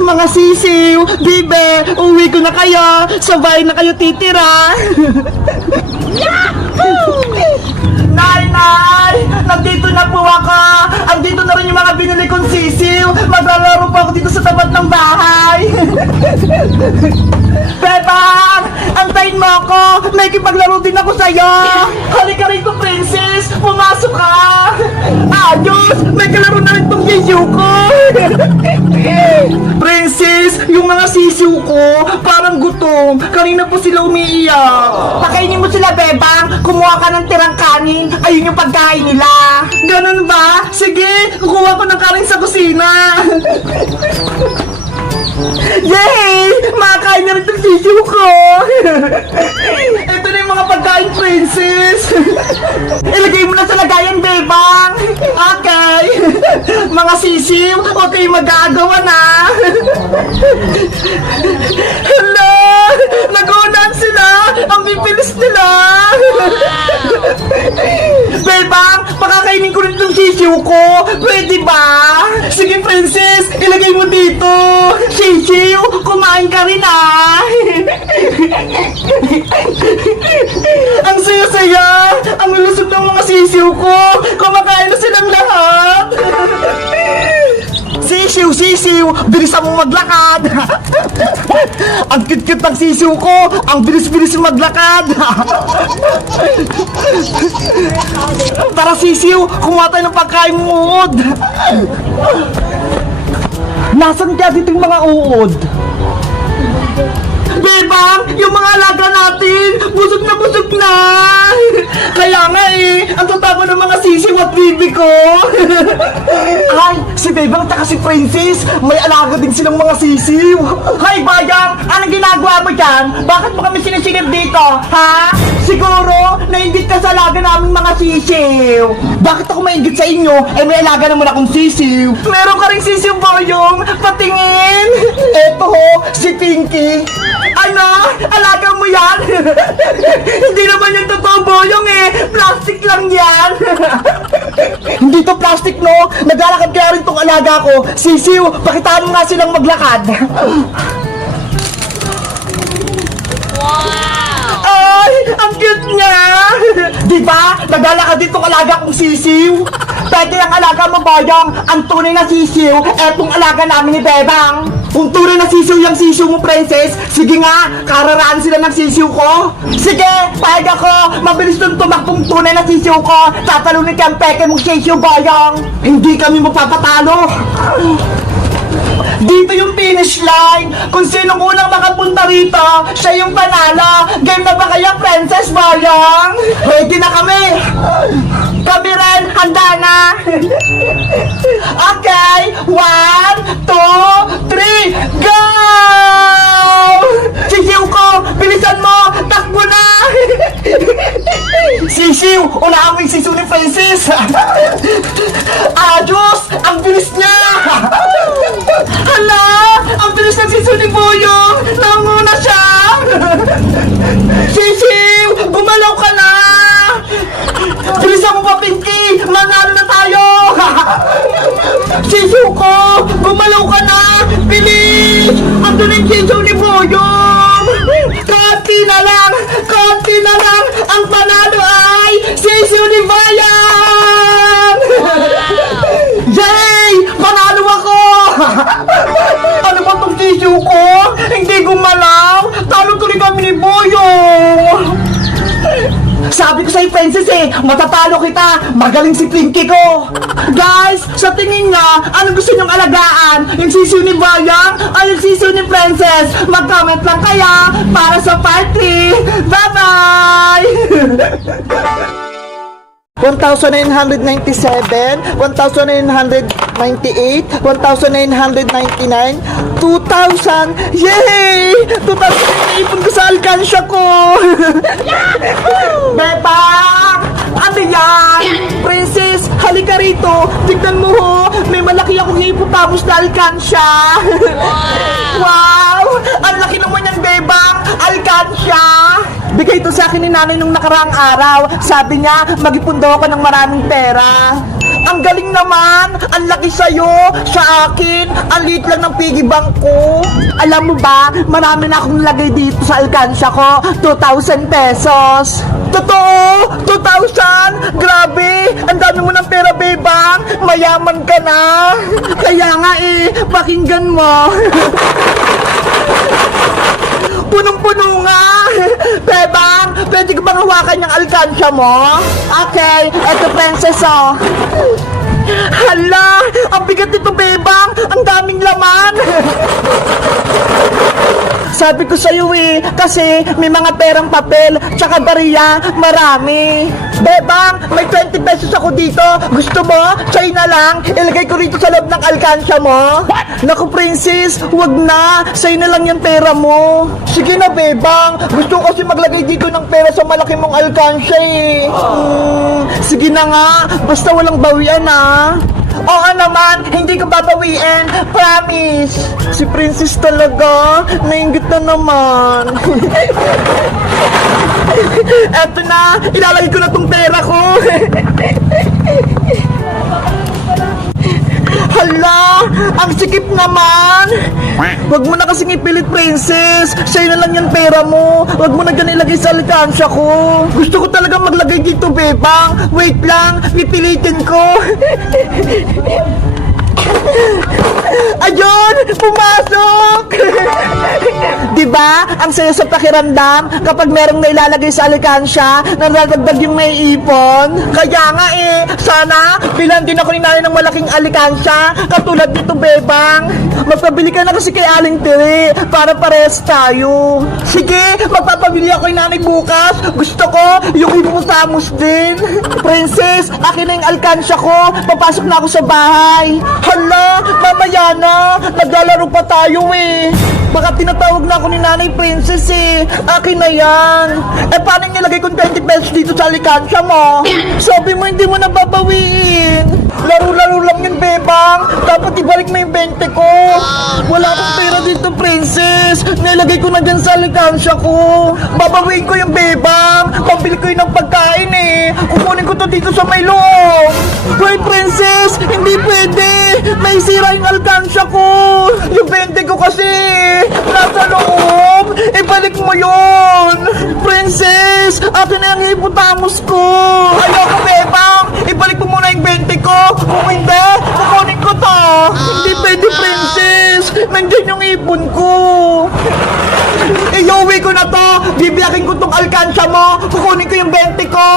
Mga sisiw, bibe, uwi ko na kayo. Sabay na kayo titira. Nay! Nandito na po ako! Andito na rin yung mga binili kong sisiw! Maglalaro po ako dito sa tapat ng bahay! Bebang! Antayin mo ako! May kipaglaro din ako sa'yo! Halika rito, princess! Pumasok ka! Ayos! May kalaro na rin tong sisiw ko! Princess! Yung mga sisiw ko parang gutom! Kanina po sila umiiyak! Pakainin mo sila, Bebang! Kumuha ka ng tirang kanin! Ayun yung pagkain nila! Ganun ba? Sige! Kukuha ko ng kanin sa kusina! Yay! Makakain na rin itong sisiw ko! Ito na yung mga pagkain, princess! Ilagay mo na sa lagayan, Bebang! Okay! Mga sisiw, huwag kayong mag-aagawa na! Hala! Nagunan sila! Ang bibilis nila! Bebang, pakakainin ko rin itong sisiw ko! Pwede ba? Sige, princess! Ilagay mo dito! Sisiw, kumain ka rin ah! Ang saya-saya! Ang lulusog ng mga sisiw ko! Kumakain na silang lahat! Sisiw! Bilisan mo maglakad! Ang cute-cute ng sisiw ko! Ang bilis-bilis maglakad! Tara sisiw! Kumuha tayo ng pagkain mo uod! Nasaan kaya dito yung mga uod? Bebang! Yung mga alaga natin! Busog na! Kaya nga ang tataba ng mga sisiw at bibi ko! Ay! Si Bebang at si Princess! May alaga din silang mga sisiw! Hay Bayang! Anong ginagawa mo dyan? Bakit mo kami sinisilip dito? Ha? Siguro, nainggit ka sa alaga naming mga sisiw! Bakit ako mainggit sa inyo? May alaga naman akong sisiw! Meron ka rin sisiw, Boyong! Patingin! Eto ho, si Pinky! Ano? Alaga mo yan? Hindi naman yung totoo, Boyong Plastic lang yan! Hindi to plastic, no? Naglalakad kaya rin tong alaga ko. Sisiw, pakitaan mo nga silang maglakad. Wow! Ay, ang cute niya! Diba? Naglalakad din tong alaga kong sisiw. Pwede ang alaga mo, Boyong. Ang tunay na sisiw, etong alaga namin ni Bebang. Kung tunay na sisiw yung sisiw mo, princess, sige nga, kararaan sila ng sisiw ko. Sige, pahig ako. Mabilis nung tumakbong tunay na sisiw ko. Tatalunin ka ang peke mong sisiw, Boyong. Hindi kami mapapatalo. Dito yung finish line. Kung sinong unang makapunta rito, siya yung panalo. Game na ba kayo, Princess Boyong? Ready na kami. Kami rin, handa na. Okay, 1, 2, 3, go! Sisiw ko, bilisan mo, takbo na! Sisiw, unahan mo yung sisiw ni Princess. Diyos, ang bilis niya! Hala, ang bilis ng sisiw ni Boyong! Nanguna siya! Sisiw, gumalaw ka na! Bilisan mo pa, Pinky! Manalo na tayo! Sisiw ko! Gumalaw ka na! Bilis! Ando na yung sisiw ni Boyong! Konti na lang! Ang panalo ay sisiw ni Bayang! Yay! Panalo ako! Ano ba itong sisiw ko? Hindi gumalaw! Talo tuloy kami ni Boyong! Sabi ko sa'yo, Princess matatalo kita! Magaling si Pinky ko! Guys, sa tingin nga, ano gusto nyong alagaan? Yung sisiw ni Bayang o yung sisiw ni Princess? Mag-comment lang kaya para sa party! Bye-bye! 1,997, 1,998, 1,999, 2,000! Yay! 2,000 naipon ko sa alkansya ko! Bebang! Ano yan? Princess, halika rito! Tignan mo ho! May malaki akong hippopotamus na alkansya! Wow! Ang laki naman yan, Bebang! Alkansya! Bigay ito sa akin ni nanay nung nakaraang araw. Sabi niya, mag-ipon daw ako ng maraming pera. Ang galing naman! Ang laki sa'yo! Sa akin, ang liit lang ng piggy bank ko. Alam mo ba, marami na akong lagay dito sa alkansya ko. 2,000 pesos. Totoo? 2,000? Grabe! Ang dami mo ng pera, bebang! Mayaman ka na! Kaya nga pakinggan mo. Punong-puno nga! Bebang, pwede ko bang hawakan yung alkansya mo? Okay, eto princess oh. Hala, ang bigat nito bebang, ang daming laman. Sabi ko sa'yo kasi may mga perang papel, tsaka bariya, marami. Bebang, may 20 pesos ako dito. Gusto mo? Sa'yo na lang. Ilagay ko rito sa loob ng alkansya mo. Naku, princess, wag na. Sa'yo na lang yung pera mo. Sige na, bebang. Gusto ko kasi maglagay dito ng pera sa malaki mong alkansya sige na nga. Basta walang bawian Oo naman, hindi ko babawiin. Promise. Si princess talaga. Nainggit na naman. Eto na, ilalagay ko na tong pera ko. Hala, ang sikip naman. Wag mo na kasing ipilit, princess. Sa'yo na lang yung pera mo. Wag mo na dyan ilagay sa alkansya ko. Gusto ko talaga maglagay dito, bebang. Wait lang, pipilitin ko. Ayun! Pumasok! Diba? Ang saya sa pakiramdam kapag merong nailalagay sa alkansya na nadagdag yung may ipon. Kaya nga sana bilan din ako ni nanay ng malaking alkansya katulad nito, bebang. Magpabili ka na kasi kay Aling Tiri para parehas tayo. Sige, magpapabili ako kay nanay bukas. Gusto ko yung hippopotamus din. Princess, akin na yung alkansya ko. Papasok na ako sa bahay. Hala, mamaya na. Naglalaro pa tayo Baka tinatawag na ako ni Nanay Princess Akin na yan. Paano nilagay kong 20 pesos dito sa alkansya mo? Sabi mo hindi mo na babawiin. Laro-laro lang yun, bebang. Dapat ibalik mo yung 20 ko. Wala akong pera dito, princess. Nilagay ko na dyan sa alkansya ko. Babawiin ko yung bebang. Pambili ko yun ng pagkain Kukunin ko to dito sa may loob. Hoy, princess, hindi pwede. May sira yung alkansya ko. Yung 20 ko kasi nasa loob. Ibalik mo yun. Princess, akin na yung hippopotamus ko. Ayoko, bebang. Ibalik mo muna yung 20 ko. Kung hindi, kukunin ko to. Hindi pwede, princess. Nandiyan yung ipon ko. Iuwi ko na to. Bibiyakin ko tong alkansya mo. Kukunin ko yung 20 ko.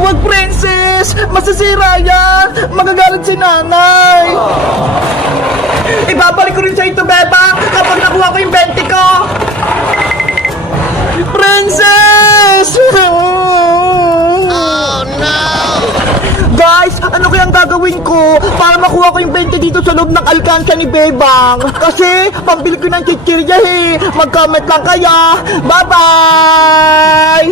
Huwag, princess. Masisira yan. Magagalit si nanay. Ibabalik ko rin sa ito, bebang, kapag nakuha ko yung 20 ko. Princess! Oh, no! Guys, ano kayang gagawin ko para makuha ko yung 20 dito sa loob ng alkansya ni Bebang? Kasi, pambili ko ng chichirya Mag-comment lang kaya. Bye-bye!